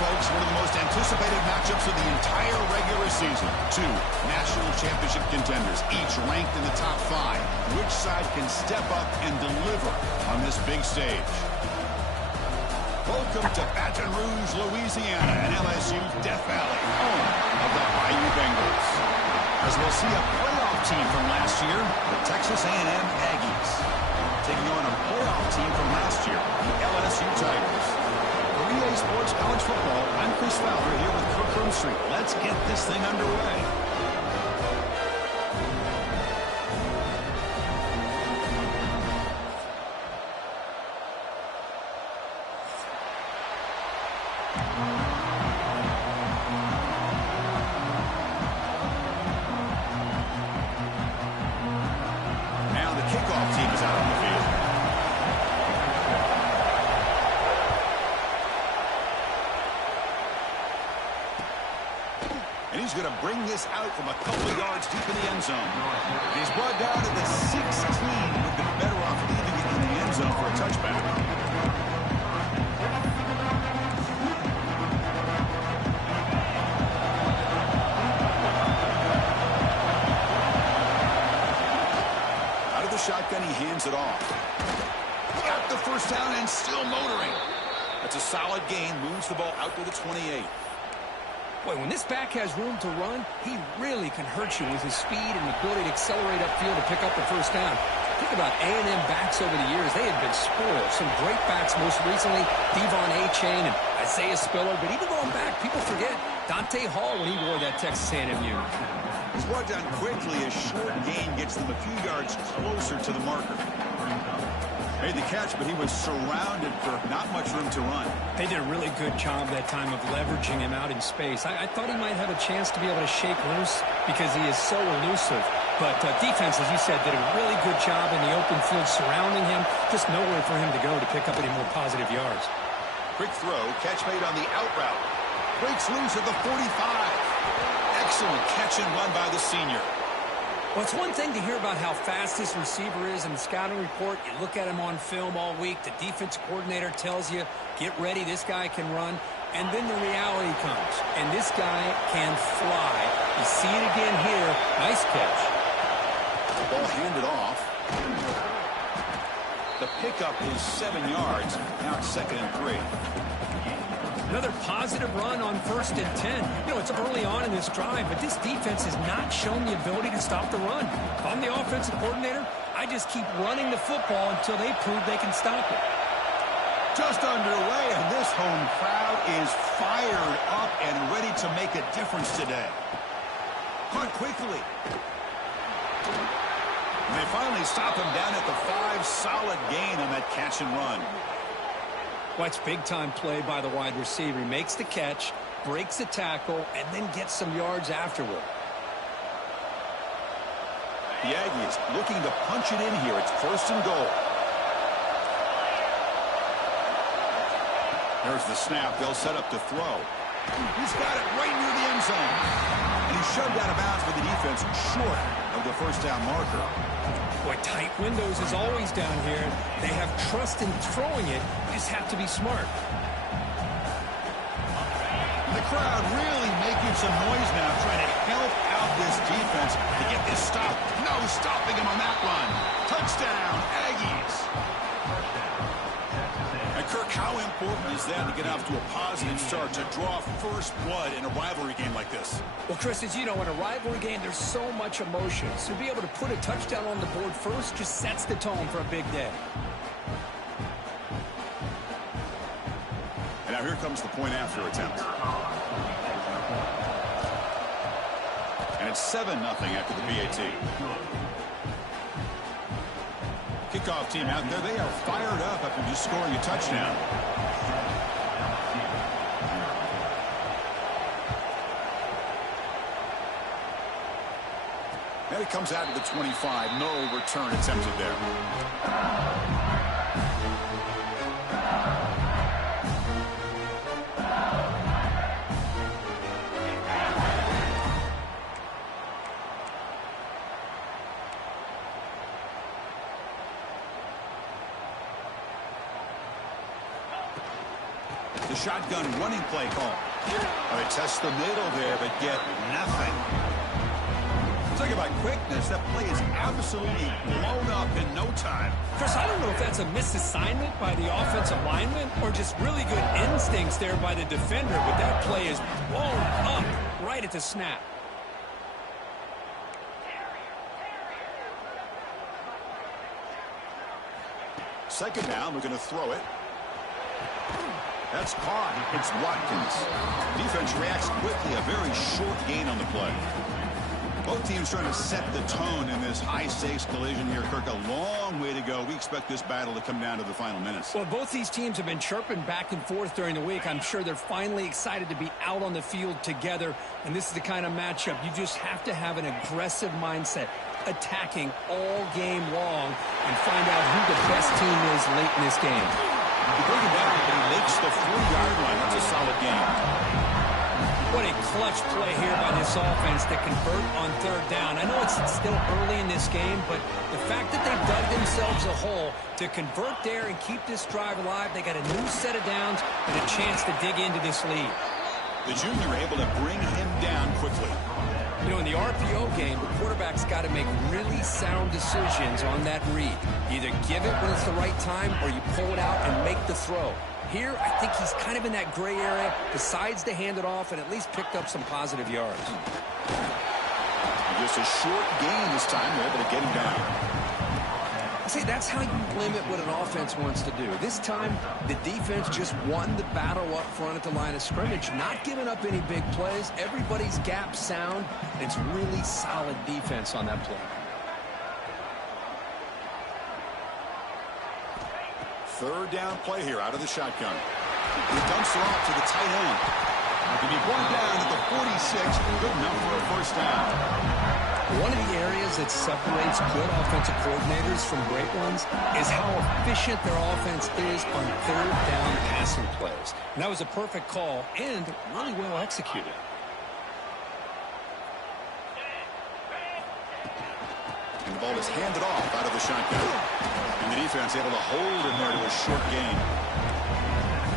folks, one of the most anticipated matchups of the entire regular season. Two national championship contenders, each ranked in the top 5. Which side can step up and deliver on this big stage? Welcome to Baton Rouge, Louisiana, and LSU's Death Valley, home of the Bayou Bengals. As we'll see a playoff team from last year, the Texas A&M Aggies, taking on a playoff team from last year, the LSU Tigers. For EA Sports College Football, I'm Chris Fowler here with Kirk Broomstreet. Let's get this thing underway. Now the kickoff team is out on the field. And he's going to bring this out from a couple of yards deep in the end zone. He's brought down to the 16. Would have been better off leaving it in the end zone for a touchback. Shotgun, he hands it off. Got the first down and still motoring. That's a solid gain. Moves the ball out to the 28. Boy, when this back has room to run, he really can hurt you with his speed and ability to accelerate upfield to pick up the first down. Think about A&M backs over the years. They have been spoiled. Some great backs, most recently Devon Achane and Isaiah Spiller. But even going back, people forget Dante Hall when he wore that Texas A&M uniform. He's brought down quickly. A short gain gets them a few yards closer to the marker. Made the catch, but he was surrounded for not much room to run. They did a really good job that time of leveraging him out in space. I thought he might have a chance to be able to shake loose because he is so elusive. But defense, as you said, did a really good job in the open field surrounding him. Just nowhere for him to go to pick up any more positive yards. Quick throw, catch made on the out route. Breaks loose at the 45. Excellent catch and run by the senior. Well, it's one thing to hear about how fast this receiver is in the scouting report. You look at him on film all week. The defense coordinator tells you, get ready, this guy can run. And then the reality comes. And this guy can fly. You see it again here. Nice catch. The ball handed off. The pickup is 7 yards. Now it's 2nd and 3. Another positive run on 1st and 10. You know, it's early on in this drive, but this defense has not shown the ability to stop the run. If I'm the offensive coordinator, I just keep running the football until they prove they can stop it. Just underway, and this home crowd is fired up and ready to make a difference today. Caught quickly. And they finally stop him down at the 5. Solid gain on that catch and run. Watch big-time play by the wide receiver. He makes the catch, breaks the tackle, and then gets some yards afterward. The Aggies looking to punch it in here. It's 1st and goal. There's the snap. They'll set up to throw. He's got it right near the end zone. And he's shoved out of bounds for the defense short of the first down marker. Boy, tight windows is always down here. They have trust in throwing it. You just have to be smart. The crowd really making some noise now, trying to help out this defense to get this stop. No stopping him on that run. Touchdown, Aggies. And Kirk, how important is that to get off to a positive start, to draw first blood in a rivalry game like this? Well, Chris, as you know, in a rivalry game, there's so much emotion. So to be able to put a touchdown on the board first just sets the tone for a big day. And now here comes the point after attempt. And it's 7-0 after the PAT. Kickoff team out there, they are fired up after just scoring a touchdown. And it comes out to the 25. No return attempted there. The shotgun running play call. They test the middle there, but get nothing. Talk about quickness. That play is absolutely blown up in no time. Chris, I don't know if that's a misassignment by the offensive lineman or just really good instincts there by the defender, but that play is blown up right at the snap. Second down, we're going to throw it. That's caught. It's Watkins. Defense reacts quickly. A very short gain on the play. Both teams trying to set the tone in this high-stakes collision here. Kirk, a long way to go. We expect this battle to come down to the final minutes. Well, both these teams have been chirping back and forth during the week. I'm sure they're finally excited to be out on the field together. And this is the kind of matchup you just have to have an aggressive mindset, attacking all game long and find out who the best team is late in this game. You bring him down, but he makes the 4-yard line. That's a solid game. What a clutch play here by this offense to convert on third down. I know it's still early in this game, but the fact that they've dug themselves a hole to convert there and keep this drive alive, they got a new set of downs and a chance to dig into this lead. The junior able to bring him down quickly. You know, in the RPO game, the quarterback's got to make really sound decisions on that read. Either give it when it's the right time or you pull it out and make the throw. Here, I think he's kind of in that gray area, decides to hand it off and at least picked up some positive yards. Just a short gain this time. They're able to get him down. See, that's how you limit what an offense wants to do. This time, the defense just won the battle up front at the line of scrimmage, not giving up any big plays. Everybody's gap sound. It's really solid defense on that play. Third down play here out of the shotgun. He dumps it off to the tight end. He'll be brought down at the 46. Good enough for a first down. One of the areas that separates good offensive coordinators from great ones is how efficient their offense is on third down passing plays. And that was a perfect call and really well executed. And the ball is handed off out of the shotgun. And the defense able to hold him there to a short gain.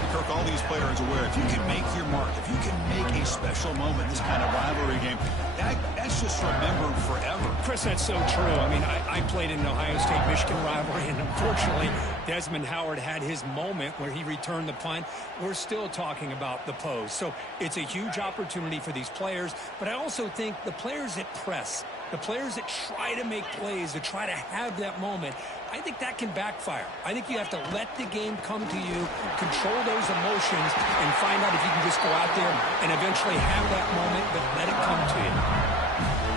Kirk, all these players are aware if you can make your mark, if you can make a special moment, this kind of rivalry game, that's just remembered forever. Chris, that's so true. I mean, I played in the Ohio State-Michigan rivalry, and unfortunately, Desmond Howard had his moment where he returned the punt. We're still talking about the pose. So it's a huge opportunity for these players, but I also think the players that press, the players that try to make plays, that try to have that moment, I think that can backfire. I think you have to let the game come to you, control those emotions, and find out if you can just go out there and eventually have that moment, but let it come to you.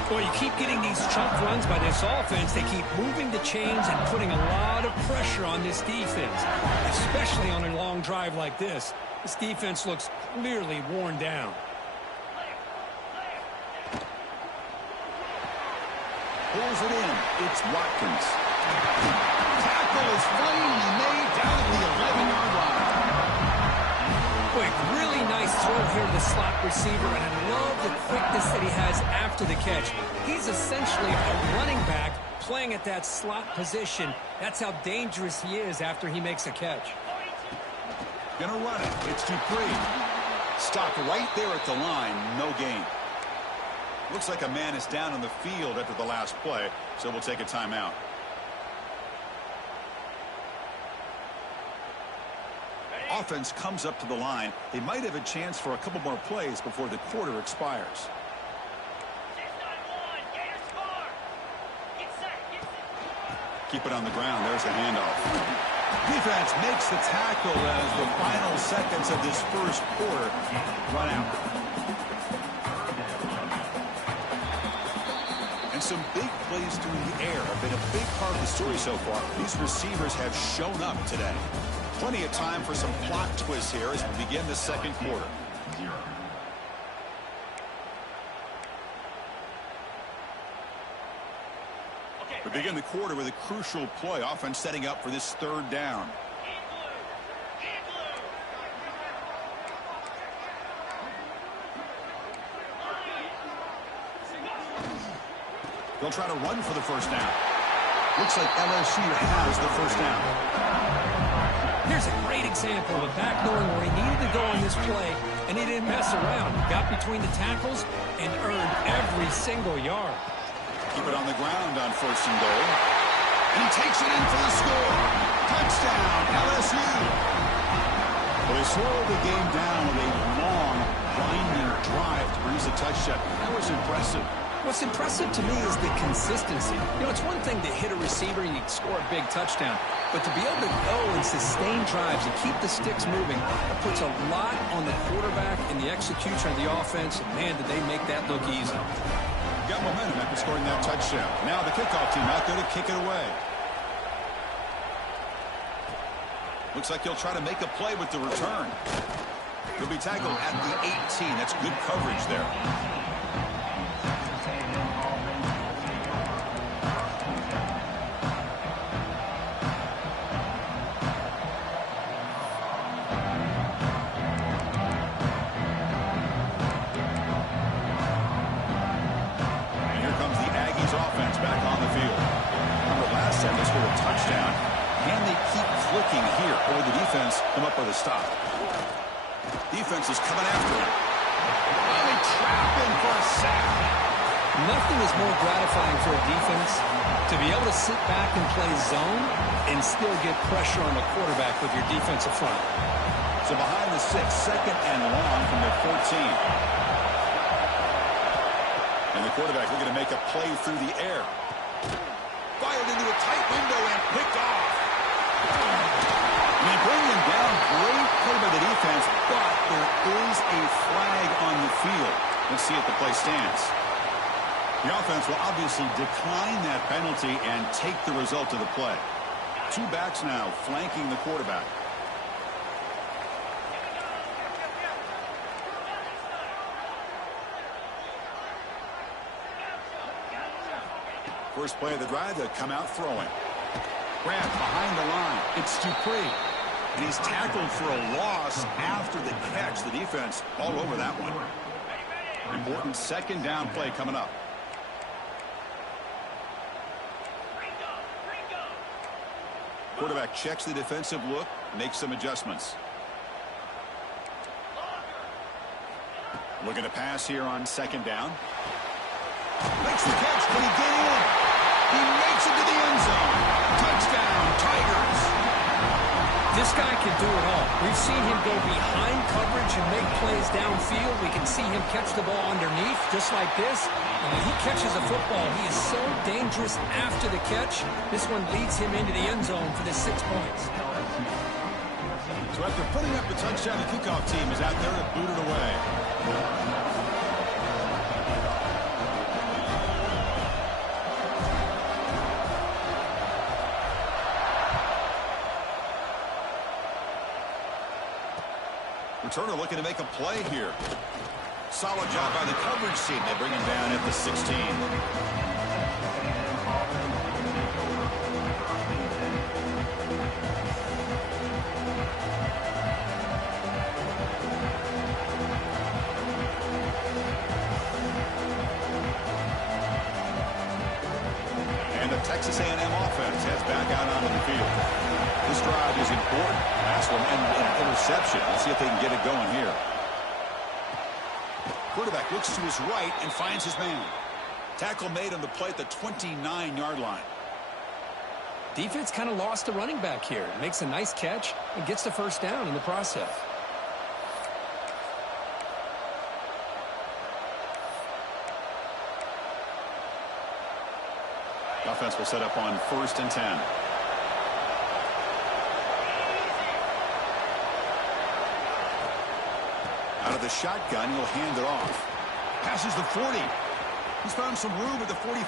Boy, you keep getting these chunk runs by this offense. They keep moving the chains and putting a lot of pressure on this defense, especially on a long drive like this. This defense looks clearly worn down. Pulls it in. It's Watkins. Tackle is finally made down at the 11-yard line. Quick, really nice throw here to the slot receiver, and I love the quickness that he has after the catch. He's essentially a running back playing at that slot position. That's how dangerous he is after he makes a catch. Gonna run it. It's Dupree. Stopped right there at the line. No gain. Looks like a man is down on the field after the last play, so we'll take a timeout. Offense comes up to the line. They might have a chance for a couple more plays before the quarter expires. Keep it on the ground. There's the handoff. Defense makes the tackle as the final seconds of this first quarter run out. And some big plays through the air have been a big part of the story so far. These receivers have shown up today. Plenty of time for some plot twists here as we begin the second quarter. We begin the quarter with a crucial play. Offense setting up for this third down. They'll try to run for the first down. Looks like LSU has the first down. Here's a great example of back knowing where he needed to go on this play, and he didn't mess around. Got between the tackles and earned every single yard. Keep it on the ground on 1st and goal. And he takes it in for the score. Touchdown, LSU. Well, they slowed the game down with a long, winding drive to produce a touchdown. That was impressive. What's impressive to me is the consistency. You know, it's one thing to hit a receiver and you score a big touchdown, but to be able to go and sustain drives and keep the sticks moving, that puts a lot on the quarterback and the execution of the offense, and man, did they make that look easy. Got momentum after scoring that touchdown. Now the kickoff team out there to kick it away. Looks like he'll try to make a play with the return. He'll be tackled at the 18. That's good coverage there. Come up with a stop. Defense is coming after him. Oh, they trap him for a sack. Nothing is more gratifying for a defense to be able to sit back and play zone and still get pressure on the quarterback with your defensive front. So behind the 6, 2nd and long from their 14. And the quarterback looking to make a play through the air. Fired into a tight window and picked off. They bring him down. Great play by the defense, but there is a flag on the field. Let's see if the play stands. The offense will obviously decline that penalty and take the result of the play. 2 backs now flanking the quarterback. First play of the drive, they come out throwing. Grant behind the line. It's Dupree. And he's tackled for a loss after the catch. The defense all over that one. Important 2nd down play coming up. Quarterback checks the defensive look, makes some adjustments. Looking to pass here on 2nd down. Makes the catch. Can he get in? He makes it to the end zone. Touchdown, Tigers. This guy can do it all. We've seen him go behind coverage and make plays downfield. We can see him catch the ball underneath, just like this. And when he catches a football, he is so dangerous after the catch. This one leads him into the end zone for the 6 points. So after putting up the touchdown, the kickoff team is out there to boot it away. Returner looking to make a play here. Solid job by the coverage team. They bring him down at the 16. And the Texas A&M offense heads back out onto the field. This drive is important. Last one ended in an interception. Let's see if they can get it going here. Quarterback looks to his right and finds his man. Tackle made on the play at the 29-yard line. Defense kind of lost the running back here. Makes a nice catch and gets the 1st down in the process. The offense will set up on 1st and 10. Out of the shotgun, he'll hand it off. Passes the 40. He's found some room at the 45.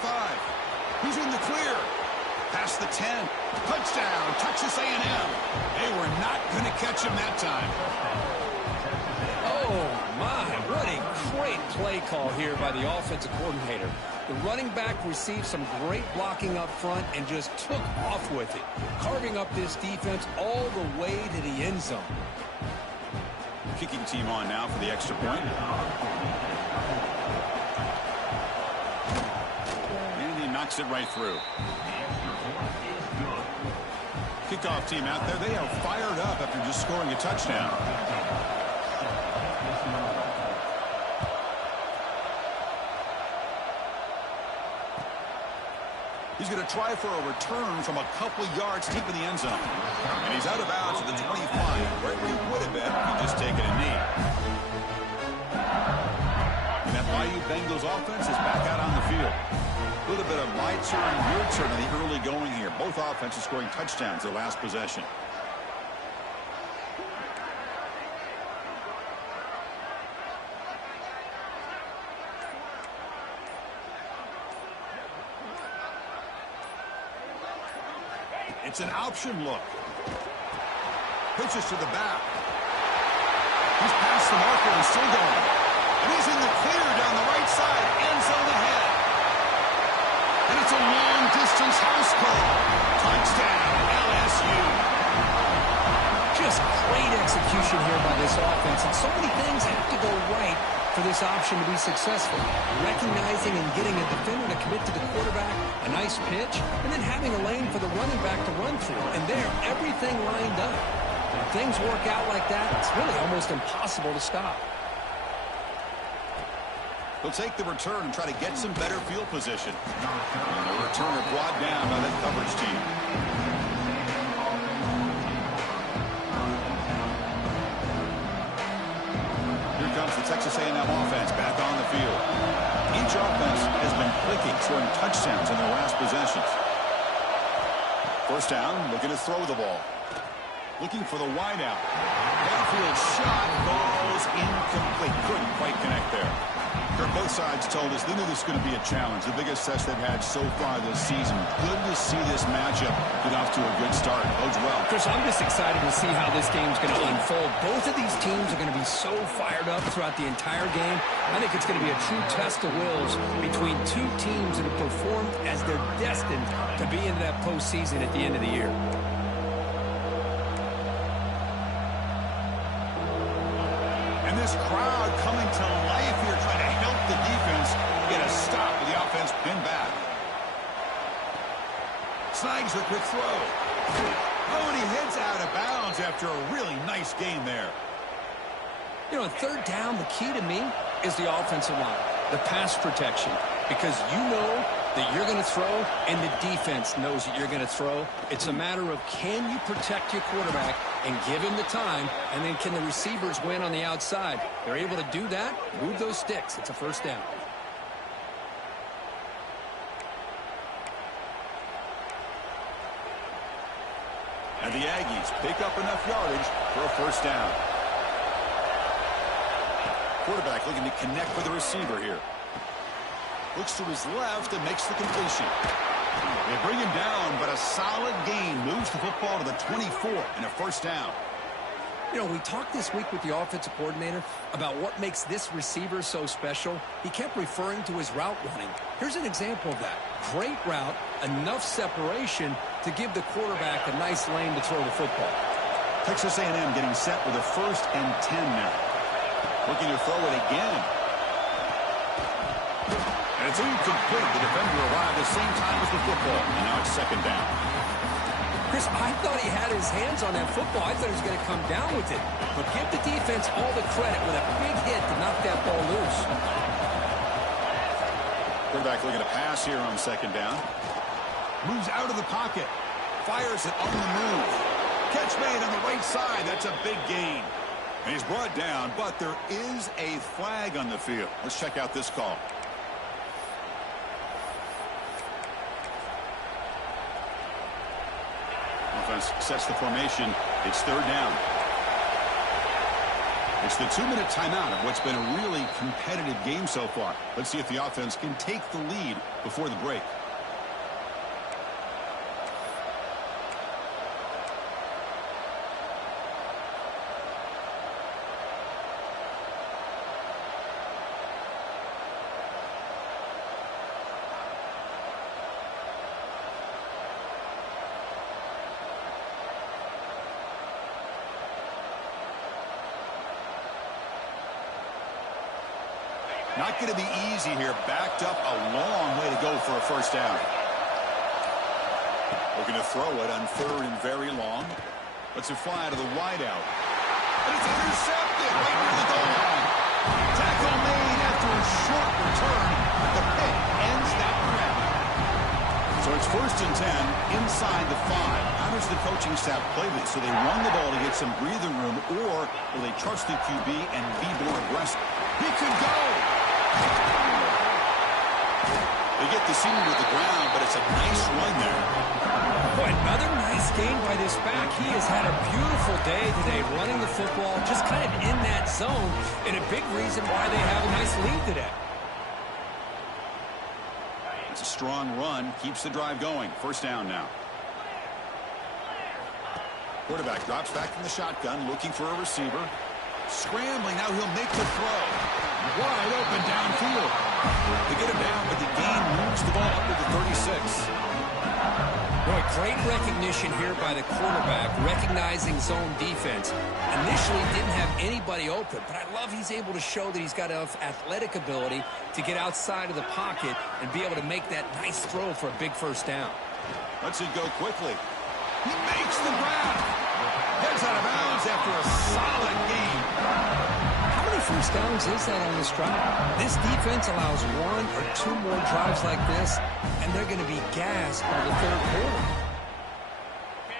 He's in the clear. Past the 10. Touchdown, Texas A&M. They were not going to catch him that time. Oh, my. What a great play call here by the offensive coordinator. The running back received some great blocking up front and just took off with it, carving up this defense all the way to the end zone. Kicking team on now for the extra point. And he knocks it right through. Kickoff team out there, they are fired up after just scoring a touchdown. He's going to try for a return from a couple yards deep in the end zone. And he's out of bounds at the 25, where he would have been if he'd just taken a knee. And that Bayou Bengals offense is back out on the field. A little bit of my turn, your turn in the early going here. Both offenses scoring touchdowns their last possession. It's an option look. Pitches to the back. He's past the marker and still going. And he's in the clear down the right side. End zone ahead. And it's a long-distance house call. Touchdown, LSU. Just great execution here by this offense. And so many things have to go right for this option to be successful. Recognizing and getting a defender to commit to the quarterback, a nice pitch, and then having a lane for the running back to run through. And there, everything lined up. When things work out like that, it's really almost impossible to stop. He'll take the return and try to get some better field position. And the returner brought down by that coverage team. Here comes the Texas A&M offense back on the field. Each offense has been clicking, scoring touchdowns in their last possessions. First down, looking to throw the ball. Looking for the wideout. Downfield shot goes incomplete. Couldn't quite connect there. Both sides told us they knew this was going to be a challenge. The biggest test they've had so far this season. Good to see this matchup get off to a good start. Bodes well. Chris, I'm just excited to see how this game's going to unfold. Both of these teams are going to be so fired up throughout the entire game. I think it's going to be a true test of wills between two teams that have performed as they're destined to be into that postseason at the end of the year. And this crowd coming to life here, trying to help the defense get a stop with the offense pinned back. Snags a quick throw. Oh, and he heads out of bounds after a really nice game there. You know, on third down, the key to me is the offensive line, the pass protection, because you know that you're going to throw and the defense knows that you're going to throw. It's a matter of can you protect your quarterback and give him the time, and then can the receivers win on the outside? They're able to do that, move those sticks. It's a first down. And the Aggies pick up enough yardage for a first down. Quarterback looking to connect with the receiver here. Looks to his left and makes the completion. They bring him down, but a solid gain moves the football to the 24 and a first down. You know, we talked this week with the offensive coordinator about what makes this receiver so special. He kept referring to his route running. Here's an example of that. Great route, enough separation to give the quarterback a nice lane to throw the football. Texas A&M getting set with a 1st and 10 now. Looking to throw it again. And it's incomplete. The defender arrived at the same time as the football. And now it's second down. Chris, I thought he had his hands on that football. I thought he was going to come down with it. But give the defense all the credit with a big hit to knock that ball loose. Quarterback looking to pass here on second down. Moves out of the pocket. Fires it on the move. Catch made on the right side. That's a big gain. And he's brought down, but there is a flag on the field. Let's check out this call. Offense sets the formation. It's third down. It's the 2-minute timeout of what's been a really competitive game so far. Let's see if the offense can take the lead before the break. Not going to be easy here. Backed up a long way to go for a first down. Looking to throw it on 3rd and very long. Lets it fly out of the wide out. And it's intercepted right near the goal line. Tackle made after a short return. The pick ends that grab. So it's 1st and 10 inside the 5. How does the coaching staff play this? So they run the ball to get some breathing room, or will they trust the QB and be more aggressive? He could go. They get the senior to the ground, but it's a nice run there. Boy, another nice game by this back. He has had a beautiful day today running the football, just kind of in that zone, and a big reason why they have a nice lead today. It's a strong run, keeps the drive going. 1st down now. Quarterback drops back from the shotgun, looking for a receiver. Scrambling, now he'll make the throw. Wide open downfield. They get him down, but the gain moves the ball up to the 36. Boy, great recognition here by the quarterback, recognizing zone defense. Initially didn't have anybody open, but I love he's able to show that he's got enough athletic ability to get outside of the pocket and be able to make that nice throw for a big 1st down. Lets it go quickly. He makes the grab. Heads out of bounds after a solid game. How many 1st downs is that on this drive? This defense allows 1 or 2 more drives like this, and they're going to be gassed by the 3rd quarter.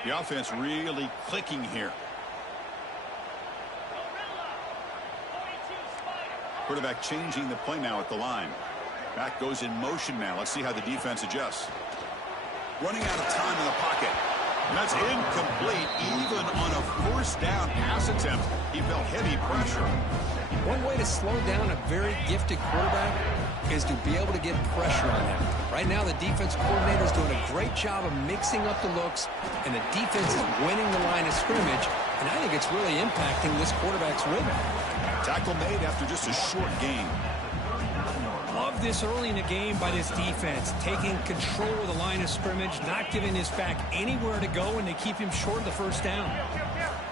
The offense really clicking here. Quarterback changing the play now at the line. Back goes in motion now. Let's see how the defense adjusts. Running out of time in the pocket. And that's incomplete. Even on a 1st down pass attempt, he felt heavy pressure. One way to slow down a very gifted quarterback is to be able to get pressure on him. Right now, the defense coordinator is doing a great job of mixing up the looks, and the defense is winning the line of scrimmage, and I think it's really impacting this quarterback's rhythm. Tackle made after just a short gain. Love this early in the game by this defense, taking control of the line of scrimmage, not giving this back anywhere to go, and they keep him short of the 1st down.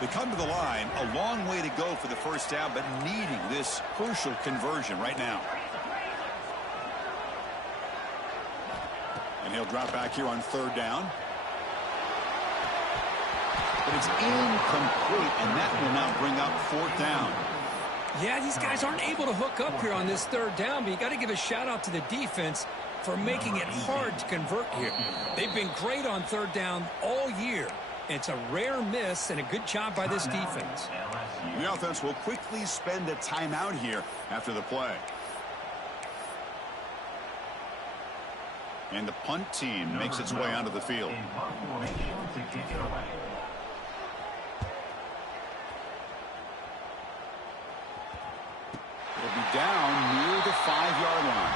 They come to the line, a long way to go for the 1st down, but needing this crucial conversion right now. And he'll drop back here on 3rd down. But it's incomplete, and that will now bring up 4th down. Yeah, these guys aren't able to hook up here on this 3rd down, but you got to give a shout out to the defense for making it hard to convert here. They've been great on 3rd down all year. It's a rare miss and a good job by this defense. The offense will quickly spend a timeout here after the play. And the punt team makes its way onto the field. It'll be down near the 5-yard line.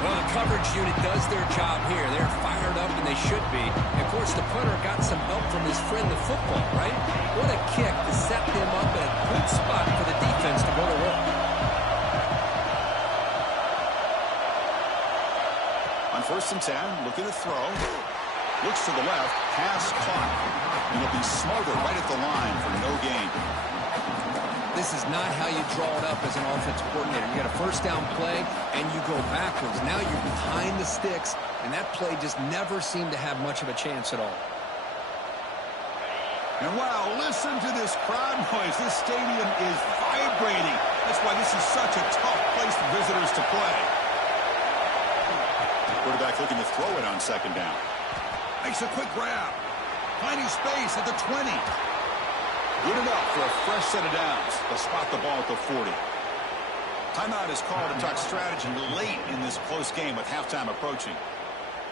Well, the coverage unit does their job here. They're fired up, and they should be. And of course, the punter got some help from his friend, the football, right? What a kick to set them up in a good spot for the defense to go to work. On 1st and 10, looking to throw. Looks to the left, pass caught. And he'll be smothered right at the line for no gain. This is not how you draw it up as an offensive coordinator. You got a 1st down play, and you go backwards. Now you're behind the sticks, and that play just never seemed to have much of a chance at all. And wow, listen to this crowd noise. This stadium is vibrating. That's why this is such a tough place for visitors to play. Quarterback looking to throw it on 2nd down. Makes a quick grab. Finding space at the 20. Good enough for a fresh set of downs. They'll spot the ball at the 40. Timeout is called to talk strategy late in this close game with halftime approaching.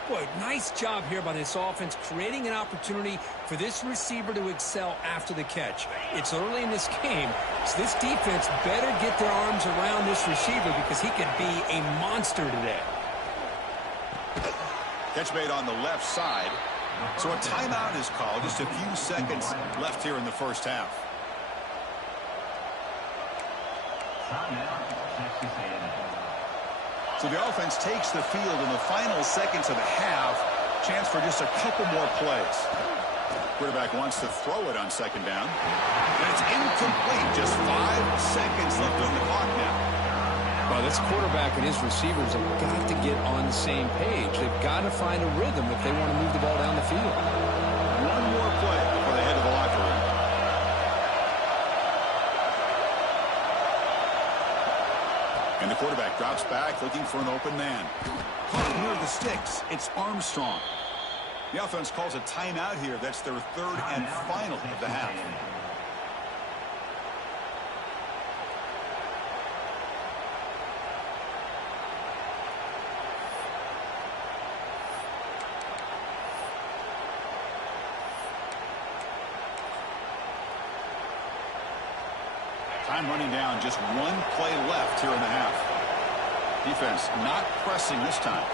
Boy, nice job here by this offense, creating an opportunity for this receiver to excel after the catch. It's early in this game, so this defense better get their arms around this receiver because he could be a monster today. Catch made on the left side. So a timeout is called. Just a few seconds left here in the 1st half. So the offense takes the field in the final seconds of the half. Chance for just a couple more plays. Quarterback wants to throw it on 2nd down. And it's incomplete. Just 5 seconds left on the clock now. Well, this quarterback and his receivers have got to get on the same page. They've got to find a rhythm if they want to move the ball down the field. One more play before they head to the locker room. And the quarterback drops back, looking for an open man. Caught near the sticks. It's Armstrong. The offense calls a timeout here. That's their third and final of the half. Time running down, just one play left here in the half. Defense not pressing this time.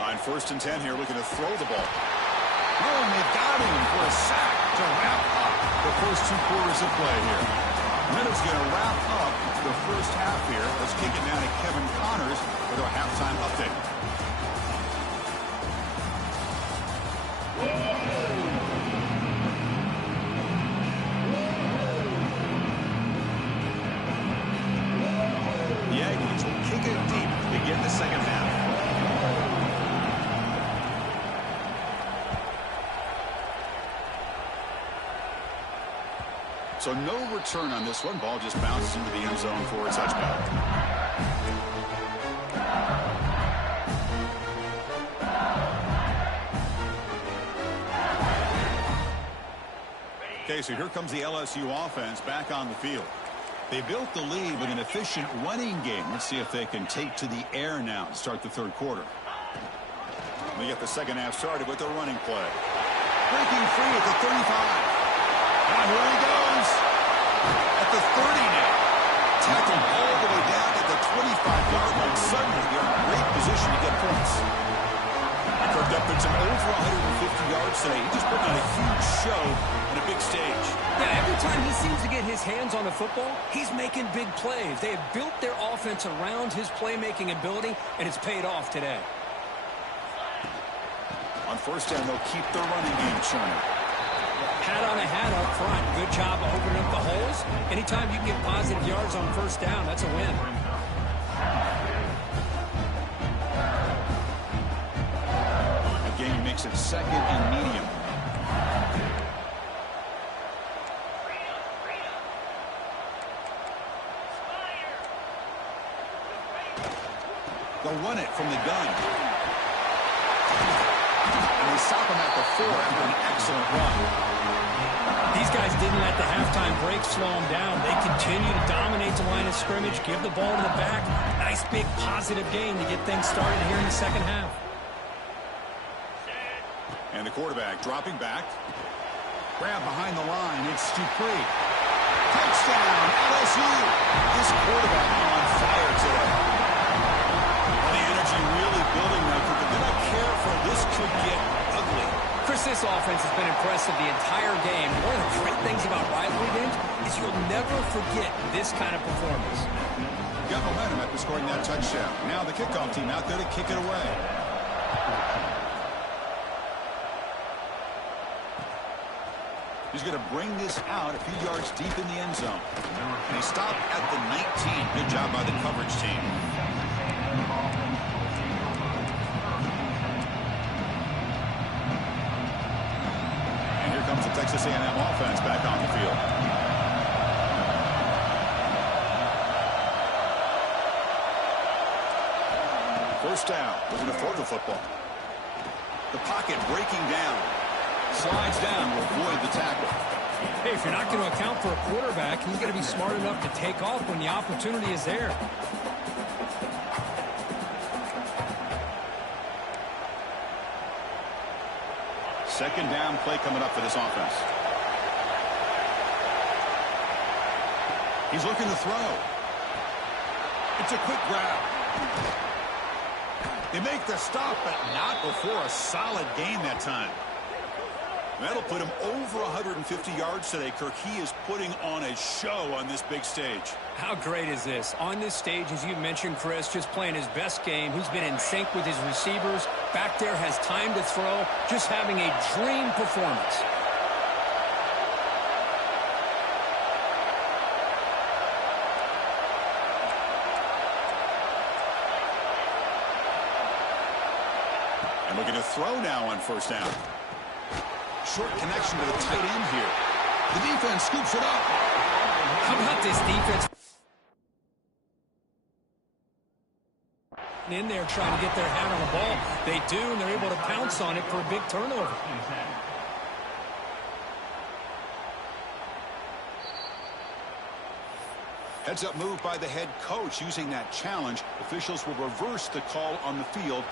On 1st and 10 here, looking to throw the ball. Oh, and they've got him for a sack to wrap up the first 2 quarters of play here. Minutes going to wrap up the first half here. Let's kick it down to Kevin Connors with our halftime update. The Aggies will kick it deep to begin the second half. So no return on this one. Ball just bounces into the end zone for a touchback. Okay, so here comes the LSU offense back on the field. They built the lead with an efficient running game. Let's see if they can take to the air now and start the third quarter. We get the second half started with a running play. Breaking free at the 35. And here he goes at the 30 now. Tackled all the way down at the 25-yard line. Suddenly, they're in great position to get points. Kirk Duppert's over 150 yards today. He just put on a huge show on a big stage. Yeah, every time he seems to get his hands on the football, he's making big plays. They have built their offense around his playmaking ability, and it's paid off today. On 1st down, they'll keep their running game churning. Hat on a hat up front. Good job of opening up the holes. Anytime you can get positive yards on 1st down, that's a win. Again, he makes it 2nd and medium. They'll run it from the gun. And they stop him at the 4 after an excellent run. These guys didn't let the halftime break slow them down. They continue to dominate the line of scrimmage, give the ball to the back. Nice big positive gain to get things started here in the second half. And the quarterback dropping back. Grab behind the line. It's Dupree. Touchdown, LSU. This quarterback on fire today. And the energy really building now. They're not careful. This could get ugly. Chris, this offense has been impressive the entire game. One of the great things about rivalry games is you'll never forget this kind of performance. Got momentum after scoring that touchdown. Now the kickoff team out there to kick it away. He's going to bring this out a few yards deep in the end zone. And he stopped at the 19. Good job by the coverage team. Comes the Texas A&M offense back on the field. First down. Looking to throw the football. The pocket breaking down. Slides down to avoid the tackle. Hey, if you're not going to account for a quarterback, he's going to be smart enough to take off when the opportunity is there. Second down play coming up for this offense. He's looking to throw. It's a quick grab. They make the stop, but not before a solid gain that time. That'll put him over 150 yards today, Kirk. He is putting on a show on this big stage. How great is this? On this stage, as you mentioned, Chris, just playing his best game. He's been in sync with his receivers. Back there, has time to throw. Just having a dream performance. Looking to throw now on first down. Short connection to the tight end here. The defense scoops it up. How about this defense? In there trying to get their hand on the ball. They do, and they're able to pounce on it for a big turnover. Heads-up move by the head coach using that challenge. Officials will reverse the call on the field.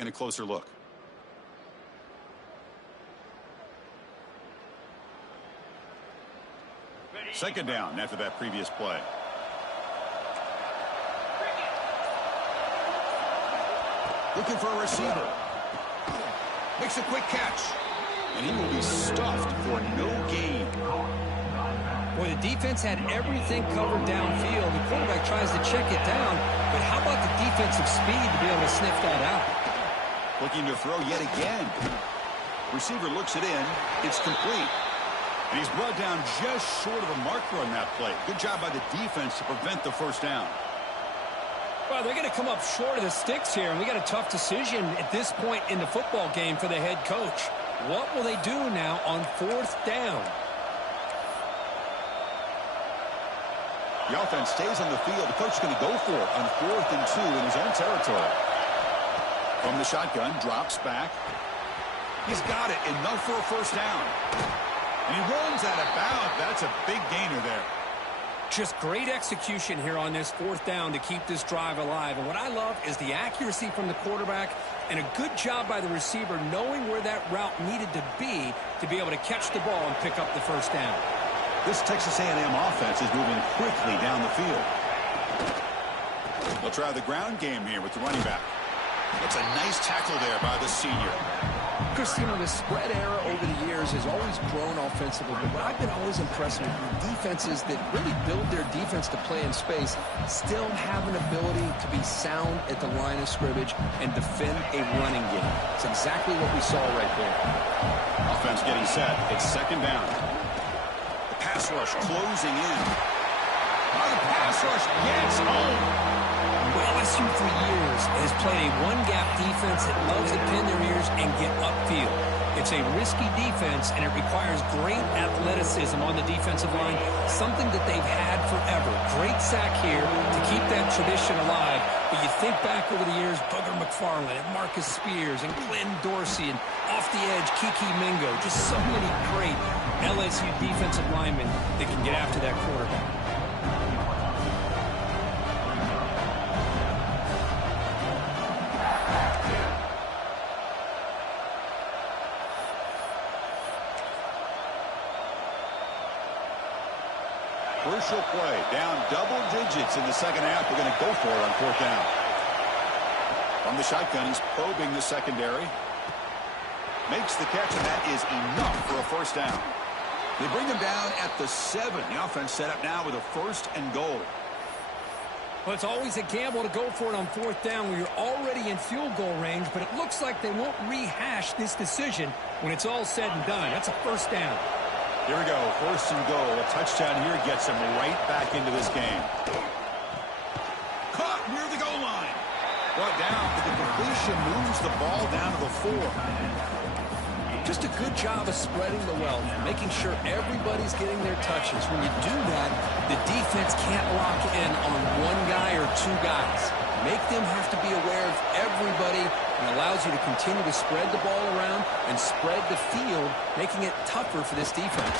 Taking a closer look. Second down after that previous play. Looking for a receiver. Makes a quick catch. And he will be stuffed for no gain. Boy, the defense had everything covered downfield. The quarterback tries to check it down, but how about the defensive speed to be able to sniff that out? Looking to throw yet again. Receiver looks it in. It's complete. And he's brought down just short of a marker on that play. Good job by the defense to prevent the first down. Well, they're going to come up short of the sticks here, and we got a tough decision at this point in the football game for the head coach. What will they do now on fourth down? The offense stays on the field. The coach is going to go for it on 4th and 2 in his own territory. From the shotgun, drops back. He's got it. Enough for a first down. And he runs out of bounds. That's a big gainer there. Just great execution here on this fourth down to keep this drive alive. And what I love is the accuracy from the quarterback and a good job by the receiver knowing where that route needed to be able to catch the ball and pick up the first down. This Texas A&M offense is moving quickly down the field. They'll try the ground game here with the running back. That's a nice tackle there by the senior. Chris, you know, the spread era over the years has always grown offensively, but what I've been always impressed with defenses that really build their defense to play in space still have an ability to be sound at the line of scrimmage and defend a running game. It's exactly what we saw right there. Offense getting set. It's second down. The pass rush closing in. Oh, the pass rush gets home. LSU for years has played a one-gap defense that loves to pin their ears and get upfield. It's a risky defense, and it requires great athleticism on the defensive line, something that they've had forever. Great sack here to keep that tradition alive. But you think back over the years, Booger McFarland and Marcus Spears and Glenn Dorsey and off the edge, Kiki Mingo. Just so many great LSU defensive linemen that can get after that quarterback. Crucial play. Down double digits in the second half. We're going to go for it on fourth down. From the shotgun, he's probing the secondary. Makes the catch, and that is enough for a first down. They bring him down at the 7. The offense set up now with a first and goal. Well, it's always a gamble to go for it on fourth down when you're already in field goal range, but it looks like they won't rehash this decision when it's all said and done. That's a first down. Here we go, first and goal. A touchdown here gets them right back into this game. Caught near the goal line. Brought down, but the completion moves the ball down to the 4. Just a good job of spreading the wealth, making sure everybody's getting their touches. When you do that, the defense can't lock in on one guy or two guys. Make them have to be aware of everybody, and allows you to continue to spread the ball around and spread the field, making it tougher for this defense.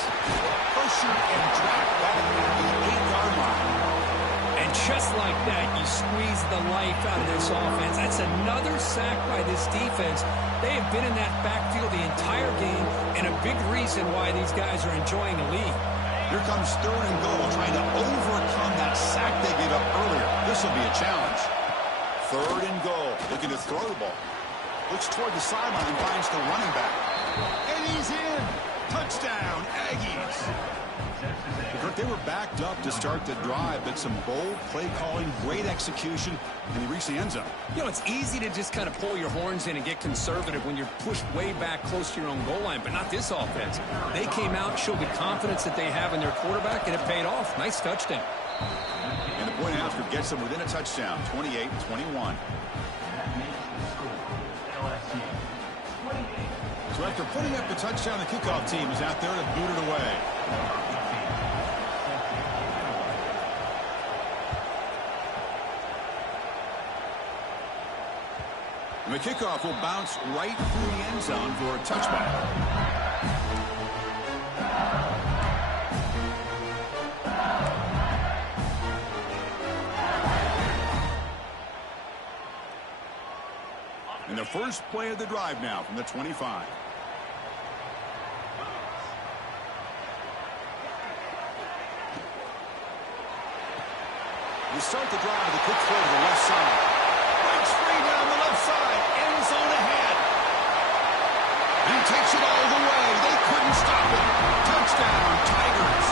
Pressure and drop back at the 8-yard line. And just like that, you squeeze the life out of this offense. That's another sack by this defense. They have been in that backfield the entire game, and a big reason why these guys are enjoying the lead. Here comes third and goal, trying to overcome that sack they gave up earlier. This will be a challenge. Third and goal, looking to throw the ball. Looks toward the sideline, finds the running back. And he's in. Touchdown, Aggies. They were backed up to start the drive, but some bold play calling, great execution, and they reached the end zone. You know, it's easy to just kind of pull your horns in and get conservative when you're pushed way back close to your own goal line, but not this offense. They came out, showed the confidence that they have in their quarterback, and it paid off. Nice touchdown. And the point after gets them within a touchdown, 28-21. So after putting up the touchdown, the kickoff team is out there to boot it away. And the kickoff will bounce right through the end zone for a touchback. And the first play of the drive now from the 25. You start the drive with a quick throw to the left side. Breaks free down the left side. End zone ahead. And he takes it all the way. They couldn't stop it. Touchdown, Tigers.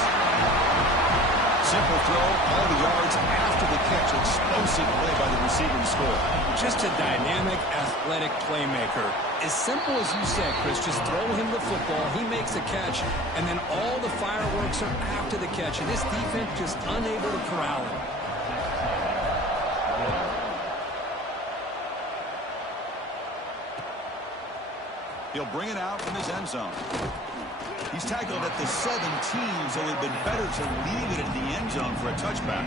Simple throw, all the yards after the catch. Explosive play by the receiver to score. Just a dynamic, athletic playmaker. As simple as you said, Chris, just throw him the football, he makes a catch, and then all the fireworks are after the catch. And this defense just unable to corral him. He'll bring it out from his end zone. He's tackled at the 17, so it would have been better to leave it at the end zone for a touchback.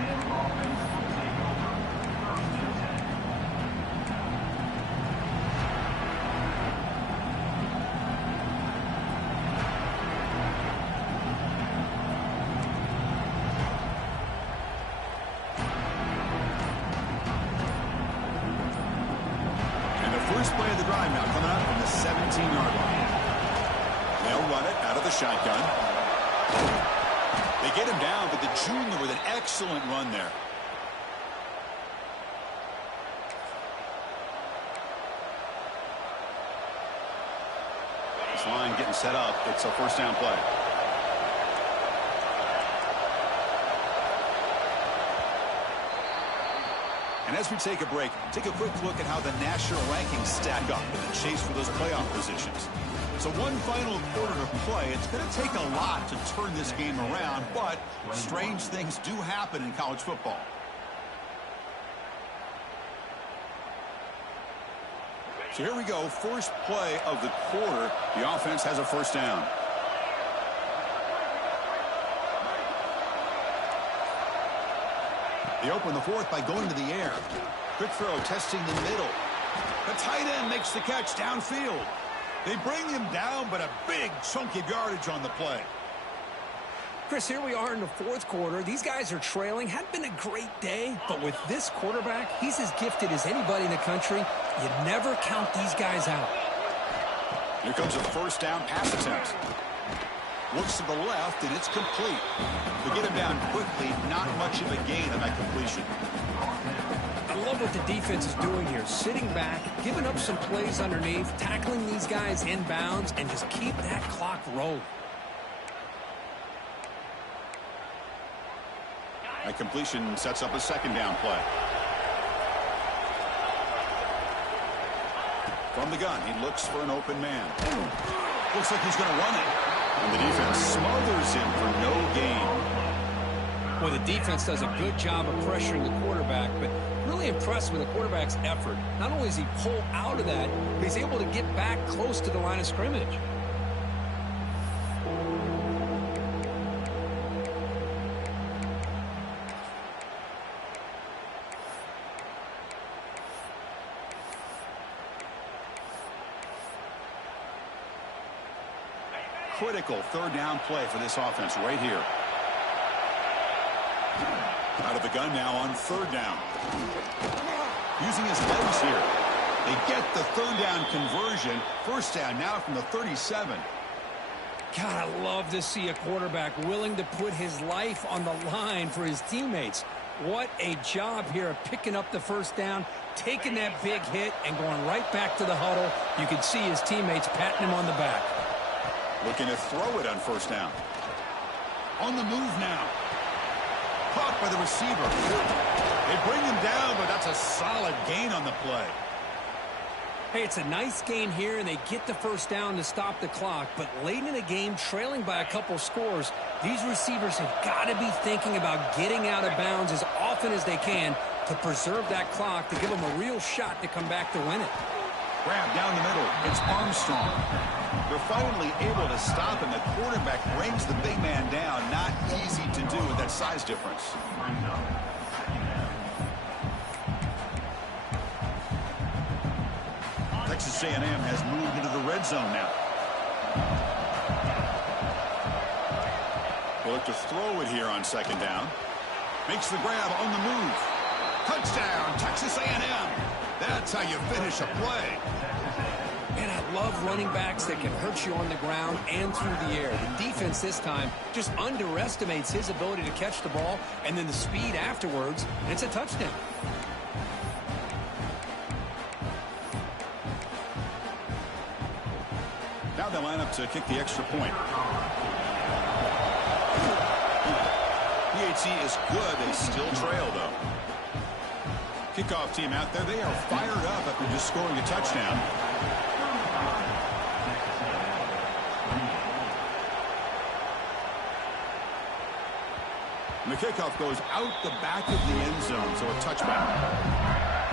First play of the drive now coming up from the 17-yard line. They'll run it out of the shotgun. They get him down, but the junior with an excellent run there. This line getting set up. It's a first down play. And as we take a break, take a quick look at how the national rankings stack up in the chase for those playoff positions. So one final quarter to play. It's going to take a lot to turn this game around, but strange things do happen in college football. So here we go. First play of the quarter. The offense has a first down. They open the fourth by going to the air. Quick throw, testing the middle. The tight end makes the catch downfield. They bring him down, but a big chunk of yardage on the play. Chris, here we are in the fourth quarter. These guys are trailing. Hadn't been a great day, but with this quarterback, he's as gifted as anybody in the country. You never count these guys out. Here comes a first down pass attempt. Looks to the left, and it's complete. They get him down quickly. Not much of a gain on that completion. I love what the defense is doing here. Sitting back, giving up some plays underneath, tackling these guys in bounds, and just keep that clock rolling. That completion sets up a second down play. From the gun, he looks for an open man. Looks like he's going to run it. And the defense smothers him for no gain. Well, the defense does a good job of pressuring the quarterback, but really impressed with the quarterback's effort. Not only does he pull out of that, but he's able to get back close to the line of scrimmage. Critical third down play for this offense right here. Out of the gun now on third down. Using his legs here. They get the third down conversion. First down now from the 37. God, I love to see a quarterback willing to put his life on the line for his teammates. What a job here of picking up the first down, taking that big hit, and going right back to the huddle. You can see his teammates patting him on the back. Looking to throw it on first down. On the move now. Caught by the receiver. They bring him down, but that's a solid gain on the play. Hey, it's a nice gain here, and they get the first down to stop the clock. But late in the game, trailing by a couple scores, these receivers have got to be thinking about getting out of bounds as often as they can to preserve that clock to give them a real shot to come back to win it. Grab down the middle. It's Armstrong. They're finally able to stop him. The quarterback brings the big man down. Not easy to do with that size difference. Texas A&M has moved into the red zone now. They look to throw it here on second down. Makes the grab on the move. Touchdown, Texas A&M. That's how you finish a play. And I love running backs that can hurt you on the ground and through the air. The defense this time just underestimates his ability to catch the ball, and then the speed afterwards, and it's a touchdown. Now they line up to kick the extra point. PAT is good. They still trail, though. Kickoff team out there. They are fired up after just scoring a touchdown. And the kickoff goes out the back of the end zone, so a touchback.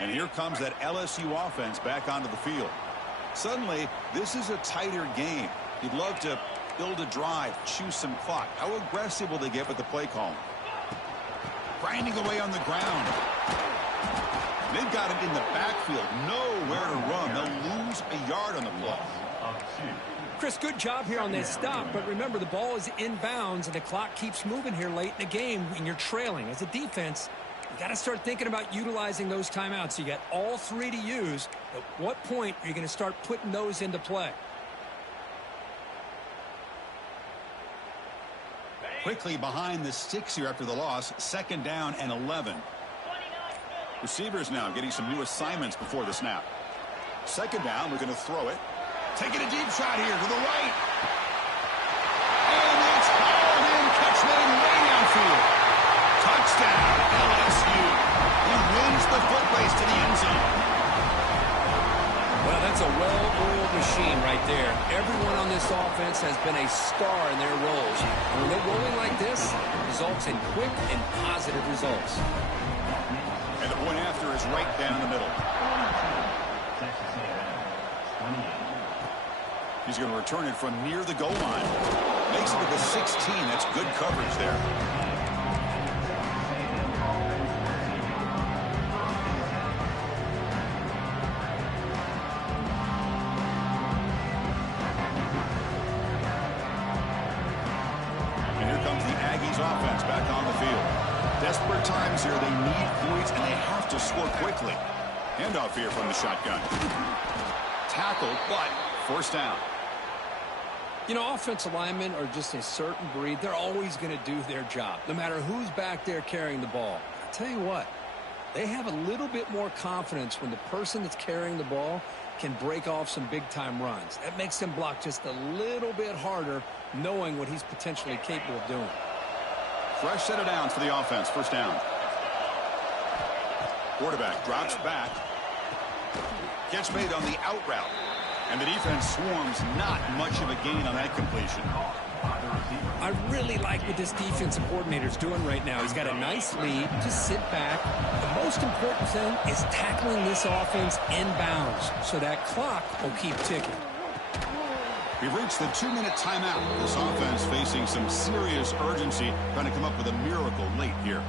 And here comes that LSU offense back onto the field. Suddenly, this is a tighter game. You'd love to build a drive, choose some clock. How aggressive will they get with the play call? Grinding away on the ground. They've got it in the backfield. Nowhere to run. They'll lose a yard on the play. Chris, good job here on that stop, but remember the ball is inbounds and the clock keeps moving here late in the game when you're trailing. As a defense, you got to start thinking about utilizing those timeouts. You got all three to use. At what point are you going to start putting those into play? Quickly behind the sticks here after the loss. 2nd down and 11. Receivers now getting some new assignments before the snap. 2nd down, we're going to throw it. Taking a deep shot here to the right. And it's hauled in. Catch made way downfield. Touchdown, LSU. He wins the foot race to the end zone. Well, that's a well-oiled machine right there. Everyone on this offense has been a star in their roles. And when they're rolling like this, it results in quick and positive results. And the point after is right down the middle. He's going to return it from near the goal line. Makes it to the 16. That's good coverage there. And here comes the Aggies offense back on the field. Desperate times here. They need points, and they have to score quickly. Handoff here from the shotgun. Tackled, but first down. You know, offensive linemen are just a certain breed. They're always going to do their job, no matter who's back there carrying the ball. I'll tell you what, they have a little bit more confidence when the person that's carrying the ball can break off some big-time runs. That makes them block just a little bit harder, knowing what he's potentially capable of doing. Fresh set of downs for the offense. First down. Quarterback drops back. Catch made on the out route. And the defense swarms. Not much of a gain on that completion. I really like what this defensive coordinator is doing right now. He's got a nice lead. Just sit back. The most important thing is tackling this offense inbounds so that clock will keep ticking. We've reached the 2-minute timeout. This offense facing some serious urgency, trying to come up with a miracle late here.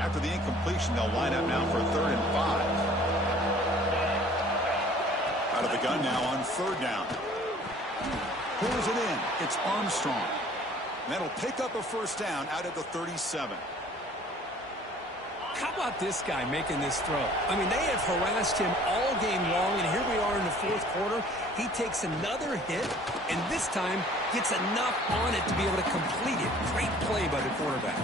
After the incompletion, they'll line up now for 3rd and 5. Out of the gun now on 3rd down. Pulls it in. It's Armstrong. And that'll pick up a first down out at the 37. How about this guy making this throw? I mean, they have harassed him all game long, and here we are in the 4th quarter. He takes another hit, and this time gets enough on it to be able to complete it. Great play by the quarterback.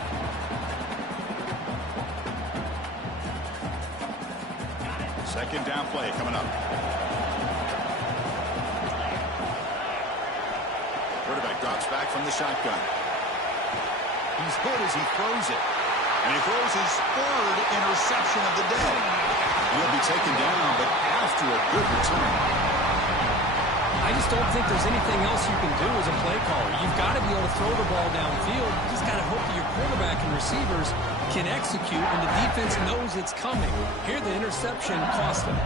Second down play coming up. Quarterback drops back from the shotgun. He's hit as he throws it. And he throws his 3rd interception of the day. He'll be taken down, but after a good return. I just don't think there's anything else you can do as a play caller. You've got to be able to throw the ball downfield. You just got to hope that your quarterback and receivers can execute when the defense knows it's coming. Here the interception cost them.